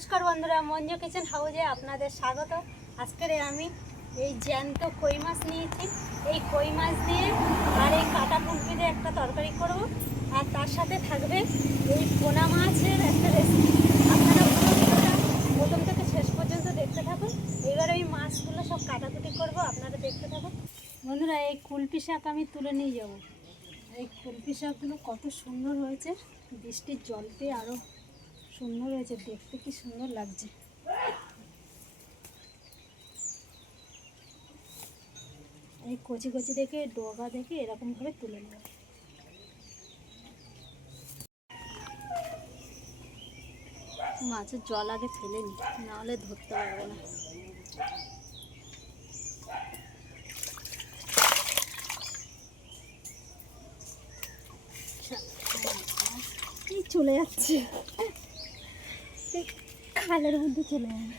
নমস্কার বন্ধুরা, মঞ্জু কিচেন হাউজে আপনাদের স্বাগত। আজকের আমি এই জ্যান্ত কই মাছ নিয়েছি। এই কই মাছ দিয়ে আর এই কাটা ফুলকি দিয়ে একটা তরকারি করব। আর তার সাথে থাকবে এই পোনা মাছের একটা রেসিপি আপনারা প্রথম থেকে শেষ পর্যন্ত দেখতে থাকুন। এবার ওই মাছগুলো সব কাটাকুটি করব, আপনারা দেখতে থাকুন। বন্ধুরা, এই কুলপি শাক আমি তুলে নিয়ে যাব। এই কুলপি শাকগুলো কত সুন্দর হয়েছে। বৃষ্টির জল পেয়ে আরও সুন্দর হয়েছে, দেখতে কি সুন্দর লাগছে। এই কচি কচি দেখে, ডগা দেখে এরকম ভাবে তুলে নেব। মাছের জল আগে ফেলে নি, নাহলে ধরতে পারব না। চলে যাচ্ছে। খালের মধ্যে চলে যাবে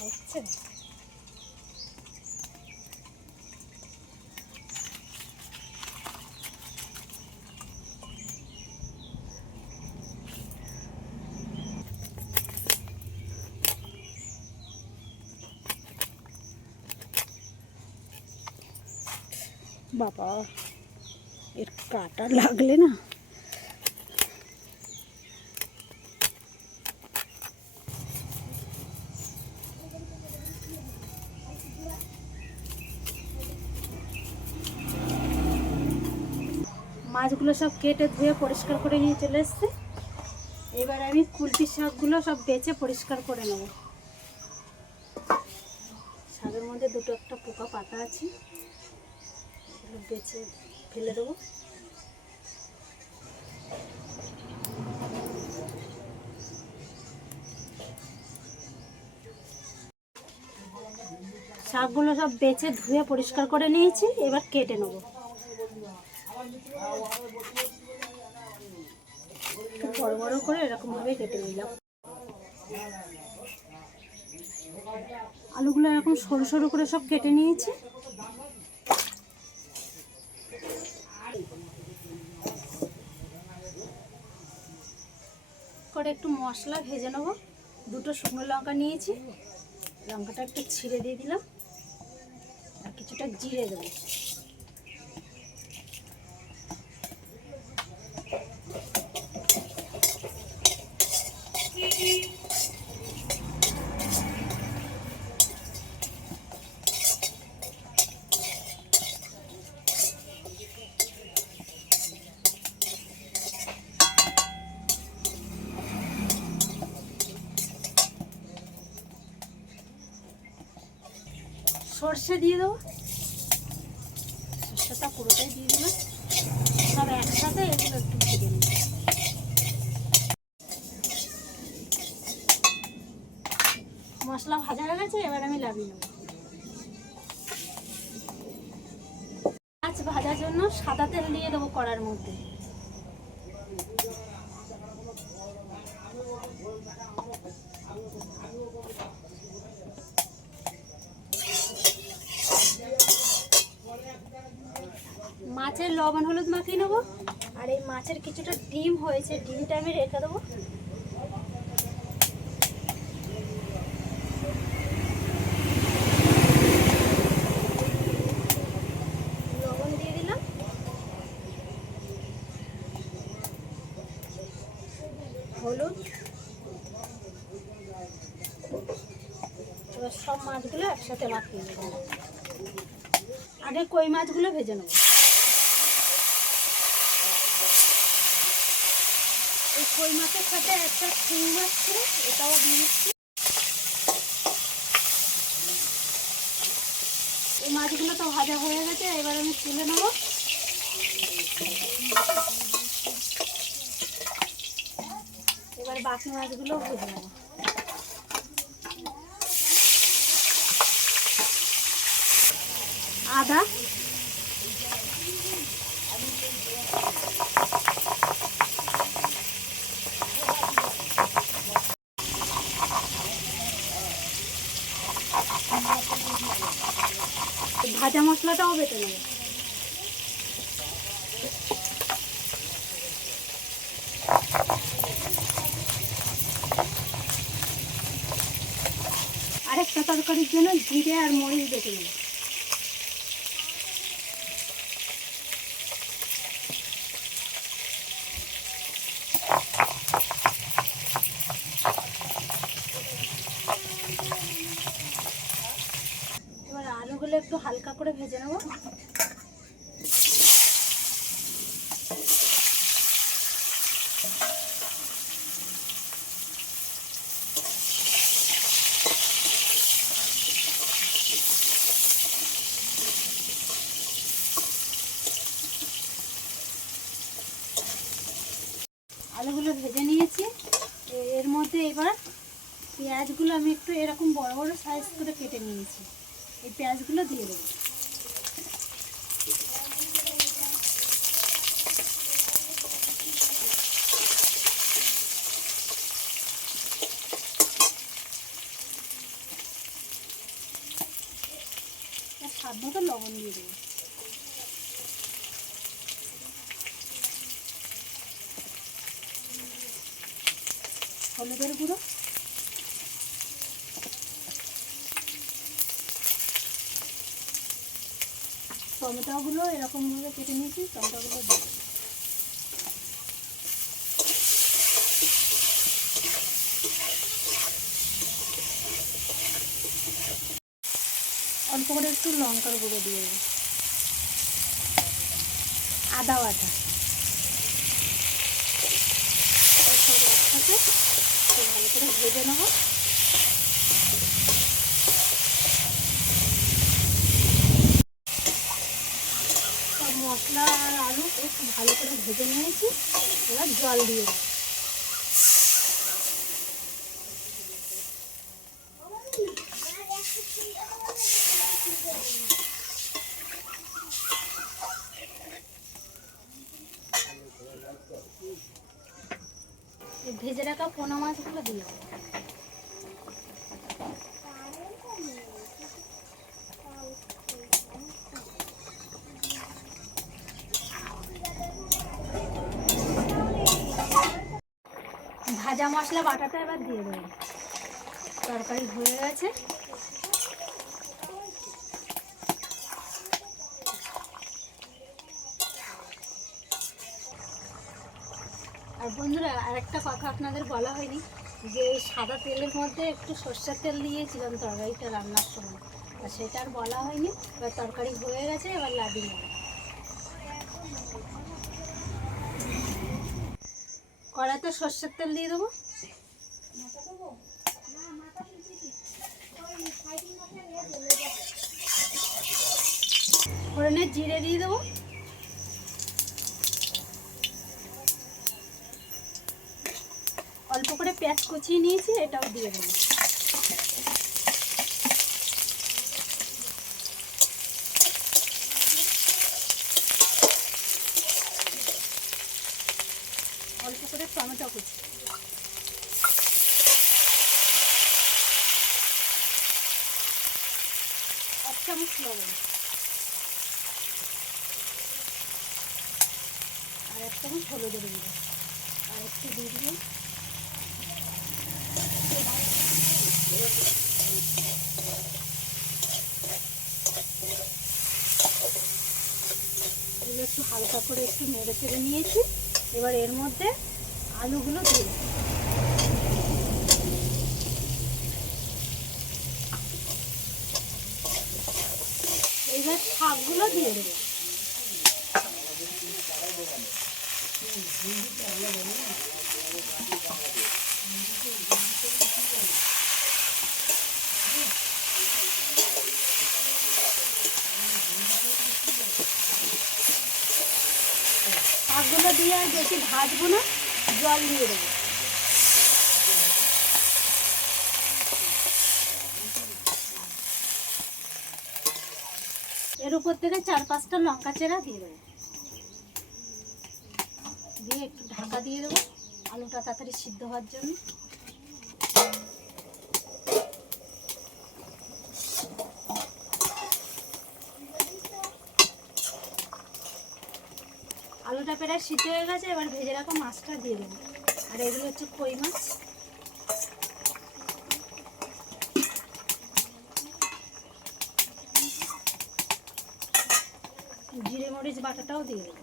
হচ্ছে বাবা, এর কাটা লাগলে না। মাছগুলো সব কেটে ধুয়ে পরিষ্কার করে নিয়ে চলে এসছে। এবার আমি কুলপি শাকগুলো সব বেছে পরিষ্কার করে নেব। শাকের মধ্যে দুটো একটা পোকা পাতা আছে। বেছে ফেলে দেবো। শাকগুলো সব বেছে ধুয়ে পরিষ্কার করে নিয়েছি, এবার কেটে নেব। বড় বড় করে এরকমভাবে কেটে নিলাম। আলুগুলো এরকম সরু সরু করে সব কেটে নিয়েছি। করে একটু মশলা ভেজে নেব। দুটো শুকনো লঙ্কা নিয়েছি। লঙ্কাটা একটু ছিঁড়ে দিয়ে দিলাম। আর কিছুটা জিরে দেবো। সর্ষে দিয়ে দেবো। সর্ষেটা পুরোটাই দিয়ে দিলাম। সব একসাথে এগুলো একটু ভেজে নেব মশলা ভাজা হয়ে গেছে, এবার আমি লাভিয়ে নেব। মাছ ভাজার জন্য সাদা তেল দিয়ে দেবো কড়ার মধ্যে। মাছের লবণ হলুদ মাখিয়ে নেব। আর এই মাছের কিছুটা ডিম হয়েছে, ডিমটা আমি রেখে দেবো। হলুদ। এবার সব মাছগুলো একসাথে মাখিয়ে নেব। আগে কই মাছগুলো ভেজে নেব? কই মাছের সাথে একটা শিং মাছ এটাও দিয়ে দিচ্ছি এই মাছগুলো তো ভাজা হয়ে গেছে, এবার আমি তুলে নেব। এবার বাকি মাছগুলো ভেজে নেব। আদা ভাজা মশলাটাও বেটে নেব। আরেকটা তরকারির জন্য জিরে আর মরিচ বেটে নেব। করে ভেজে নেব। আলুগুলো ভেজে নিয়েছি। এর মধ্যে এবার পেঁয়াজগুলো আমি একটু এরকম বড় বড় সাইজ করে কেটে নিয়েছি। এই পেঁয়াজগুলো দিয়ে দেবো। হলুদের গুঁড়ো। টমেটো টমেটোগুলো এরকমভাবে কেটে নিয়েছি, টমেটোগুলো। অল্প করে একটু লঙ্কার গুঁড়ো দিয়ে দেবো আদা বাটা। ভালো করে ভেজে নেব মশলা আর আলু একটু ভালো করে ভেজে নিয়েছি। এবার জল দিয়ে দেবো এই ভেজে রাখা পোনা মাছগুলো দিয়ে দেবো ভাজা মশলা, বাটাটা এবার দিয়ে দেবো। তরকারি হয়ে গেছে। আর বন্ধুরা আর একটা কথা আপনাদের বলা হয়নি। যে এই সাদা তেলের মধ্যে একটু সর্ষের তেল দিয়েছিলাম তরকারিটা রান্নার সময়। আর সেটা আর বলা হয়নি। এবার তরকারি হয়ে গেছে, এবার লাদিয়ে নেব। কড়াইতে সর্ষের তেল দিয়ে দেবো। ফোড়নের জিরে দিয়ে দেবো অল্প করে পেঁয়াজ কুচিয়ে নিয়েছি, এটাও দিয়ে দেবো। অল্প করে টমেটো কুচি। এক চামচ লবণ। আর এক চামচ হলুদের গুঁড়ো। আর একটু দিয়ে দিলাম এগুলো একটু হালকা করে একটু নেড়ে চেড়ে নিয়েছি এবার এর মধ্যে আলুগুলো দিয়ে। এইবার শাকগুলো দিয়ে দেবো শাকগুলো দিয়ে আর বেশি ভাজবো না, জল দিয়ে দেবো। এর উপর থেকে চার পাঁচটা লঙ্কা চেরা দিয়ে দেবো। দিয়ে একটু ঢাকা দিয়ে দেবো, আলুটা তাড়াতাড়ি সিদ্ধ হওয়ার জন্য আলুটা প্রায় সিদ্ধ হয়ে গেছে, এবার ভেজে রাখা মাছটা দিয়ে দেবো। আর এগুলো হচ্ছে কই মাছ। জিরে মরিচ বাটাটাও দিয়ে দেবো।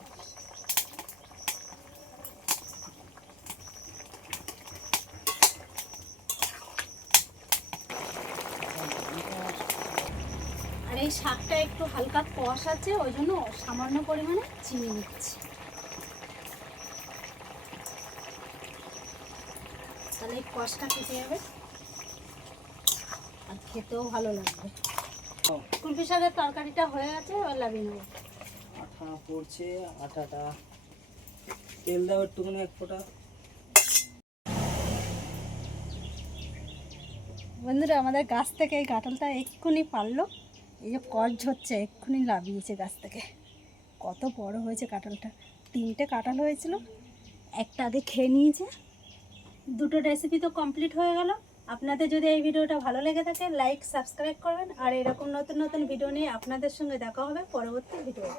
এই শাকটা একটু হালকা কষ আছে, ওই জন্য সামান্য পরিমাণে চিনি নিচ্ছি তাহলে এই কষটা কেটে যাবে। আর খেতেও ভালো লাগবে। কুলপি শাকের তরকারিটা হয়ে গেছে এবার লাভিয়ে নেব। আঠা পড়ছে আটাটা তেল দাও একটুখানি এক ফোঁটা। বন্ধুরা আমাদের গাছ থেকে এই কাঁঠালটা এক্ষুনি পারল। এই যে কচ ঝরছে এক্ষুনি লাভিয়েছে গাছ থেকে। কত বড় হয়েছে কাঁঠালটা তিনটে কাঁঠাল হয়েছিল একটা আগে খেয়ে নিয়েছে। দুটো রেসিপি তো কমপ্লিট হয়ে গেল। আপনাদের যদি এই ভিডিওটা ভালো লেগে থাকে লাইক সাবস্ক্রাইব করবেন। আর এরকম নতুন নতুন ভিডিও নিয়ে আপনাদের সঙ্গে দেখা হবে পরবর্তী ভিডিও